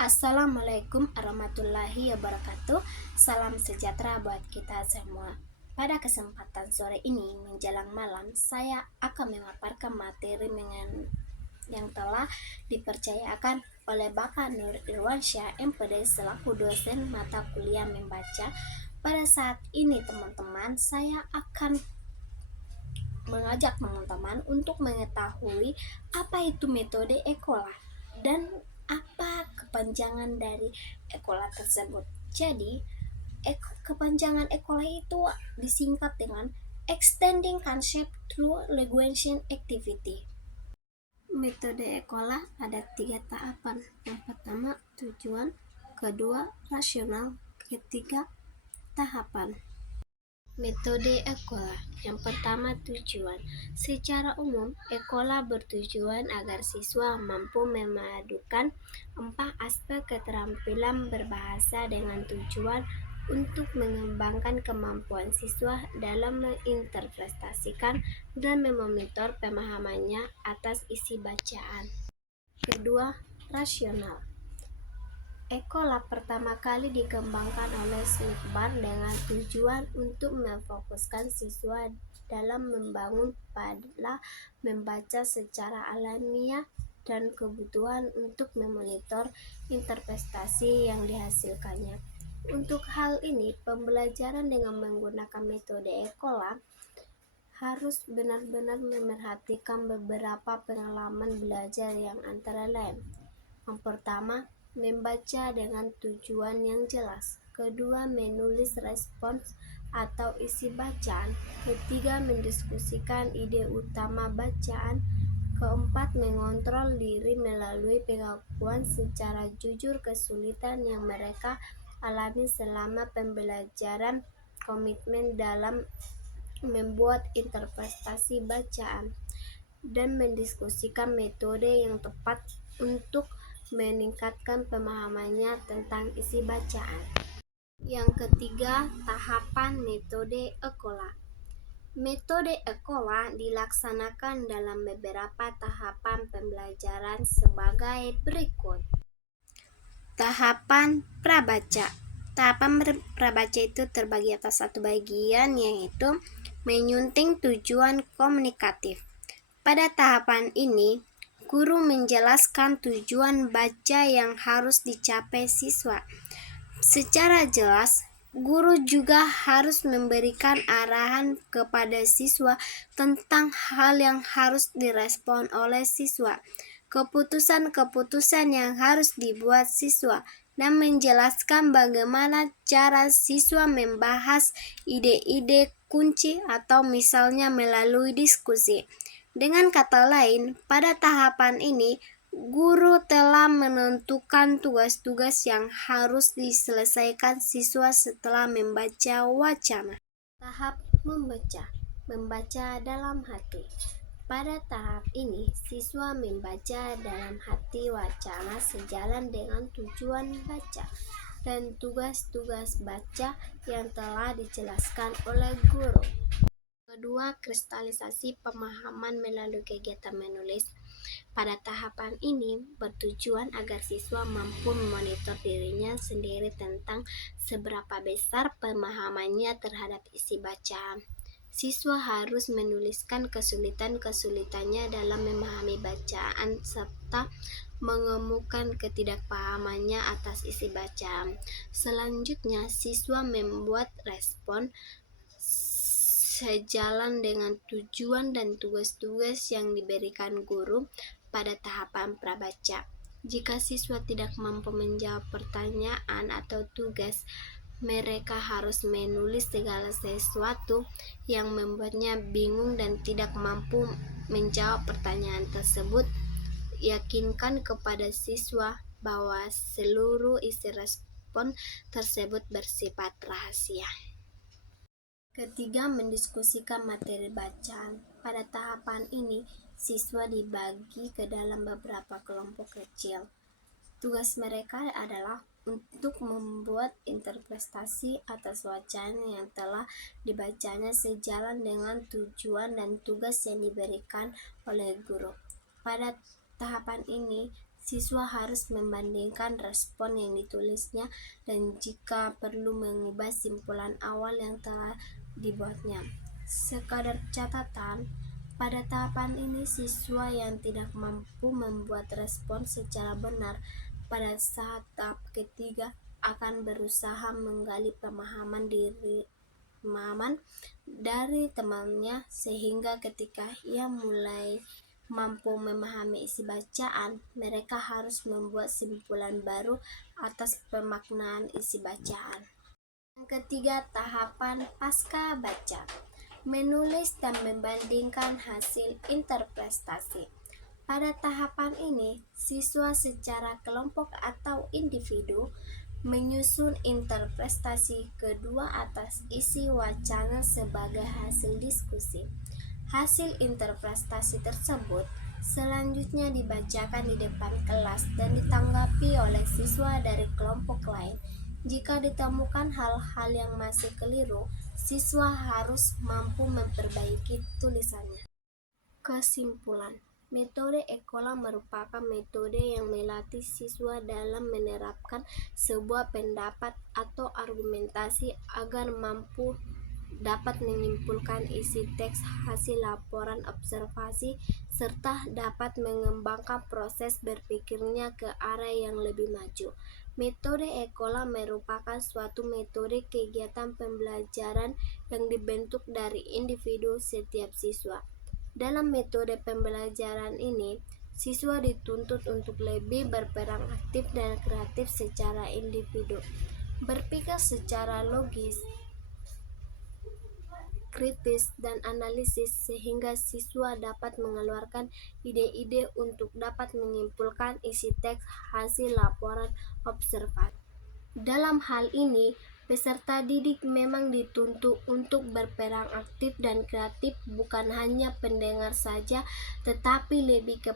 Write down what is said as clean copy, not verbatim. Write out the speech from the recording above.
Assalamualaikum warahmatullahi wabarakatuh. Salam sejahtera buat kita semua. Pada kesempatan sore ini menjelang malam, saya akan memaparkan materi yang telah dipercayakan oleh Bapak Nur Irwansyah MPD selaku dosen mata kuliah membaca. Pada saat ini teman-teman, saya akan mengajak teman-teman untuk mengetahui apa itu metode Ekola dan apa kepanjangan dari Ekola tersebut. Jadi, kepanjangan Ekola itu disingkat dengan Extending Concept Through Language Activity. Metode Ekola ada 3 tahapan. Yang pertama, tujuan. Kedua, rasional. Ketiga, tahapan. Metode Ekola. Yang pertama, tujuan. Secara umum, Ekola bertujuan agar siswa mampu memadukan 4 aspek keterampilan berbahasa dengan tujuan untuk mengembangkan kemampuan siswa dalam menginterpretasikan dan memonitor pemahamannya atas isi bacaan. Kedua, rasional. Ekola pertama kali dikembangkan oleh Smith Barr dengan tujuan untuk memfokuskan siswa dalam membangun pada membaca secara alamiah dan kebutuhan untuk memonitor interpretasi yang dihasilkannya. Untuk hal ini, pembelajaran dengan menggunakan metode Ekola harus benar-benar memerhatikan beberapa pengalaman belajar yang antara lain. Yang pertama, membaca dengan tujuan yang jelas. Kedua, menulis respons atau isi bacaan. Ketiga, mendiskusikan ide utama bacaan. Keempat, mengontrol diri melalui pengakuan secara jujur kesulitan yang mereka alami selama pembelajaran. Komitmen dalam membuat interpretasi bacaan dan mendiskusikan metode yang tepat untuk meningkatkan pemahamannya tentang isi bacaan. Yang ketiga, tahapan metode Ekola. Metode Ekola dilaksanakan dalam beberapa tahapan pembelajaran sebagai berikut. Tahapan prabaca. Tahapan prabaca itu terbagi atas satu bagian, yaitu menyunting tujuan komunikatif. Pada tahapan ini, guru menjelaskan tujuan baca yang harus dicapai siswa. Secara jelas, guru juga harus memberikan arahan kepada siswa tentang hal yang harus direspon oleh siswa, keputusan-keputusan yang harus dibuat siswa, dan menjelaskan bagaimana cara siswa membahas ide-ide kunci atau misalnya melalui diskusi. Dengan kata lain, pada tahapan ini, guru telah menentukan tugas-tugas yang harus diselesaikan siswa setelah membaca wacana. Tahap membaca dalam hati. Pada tahap ini, siswa membaca dalam hati wacana sejalan dengan tujuan baca dan tugas-tugas baca yang telah dijelaskan oleh guru. Kedua, kristalisasi pemahaman melalui kegiatan menulis. Pada tahapan ini bertujuan agar siswa mampu memonitor dirinya sendiri tentang seberapa besar pemahamannya terhadap isi bacaan. Siswa harus menuliskan kesulitan-kesulitannya dalam memahami bacaan serta mengemukakan ketidakpahamannya atas isi bacaan. Selanjutnya, siswa membuat respon sejalan dengan tujuan dan tugas-tugas yang diberikan guru pada tahapan prabaca. Jika siswa tidak mampu menjawab pertanyaan atau tugas, mereka harus menulis segala sesuatu yang membuatnya bingung dan tidak mampu menjawab pertanyaan tersebut. Yakinkan kepada siswa bahwa seluruh isi respon tersebut bersifat rahasia. Ketiga, mendiskusikan materi bacaan. Pada tahapan ini, siswa dibagi ke dalam beberapa kelompok kecil. Tugas mereka adalah untuk membuat interpretasi atas wacana yang telah dibacanya sejalan dengan tujuan dan tugas yang diberikan oleh guru. Pada tahapan ini, siswa harus membandingkan respon yang ditulisnya dan jika perlu mengubah simpulan awal yang telah dibuatnya. Sekadar catatan, pada tahapan ini siswa yang tidak mampu membuat respon secara benar pada saat tahap ketiga akan berusaha menggali pemahaman dari temannya sehingga ketika ia mulai mampu memahami isi bacaan, mereka harus membuat simpulan baru atas pemaknaan isi bacaan. Yang ketiga, tahapan pasca baca. Menulis dan membandingkan hasil interpretasi. Pada tahapan ini, siswa secara kelompok atau individu menyusun interpretasi kedua atas isi wacana sebagai hasil diskusi. Hasil interpretasi tersebut selanjutnya dibacakan di depan kelas dan ditanggapi oleh siswa dari kelompok lain. Jika ditemukan hal-hal yang masih keliru, siswa harus mampu memperbaiki tulisannya. Kesimpulan, metode Ekola merupakan metode yang melatih siswa dalam menerapkan sebuah pendapat atau argumentasi agar mampu dapat menyimpulkan isi teks hasil laporan observasi serta dapat mengembangkan proses berpikirnya ke arah yang lebih maju. Metode Ekola merupakan suatu metode kegiatan pembelajaran yang dibentuk dari individu setiap siswa. Dalam metode pembelajaran ini, siswa dituntut untuk lebih berperan aktif dan kreatif secara individu, berpikir secara logis, kritis, dan analisis sehingga siswa dapat mengeluarkan ide-ide untuk dapat menyimpulkan isi teks hasil laporan observasi. Dalam hal ini, peserta didik memang dituntut untuk berperan aktif dan kreatif, bukan hanya pendengar saja, tetapi lebih ke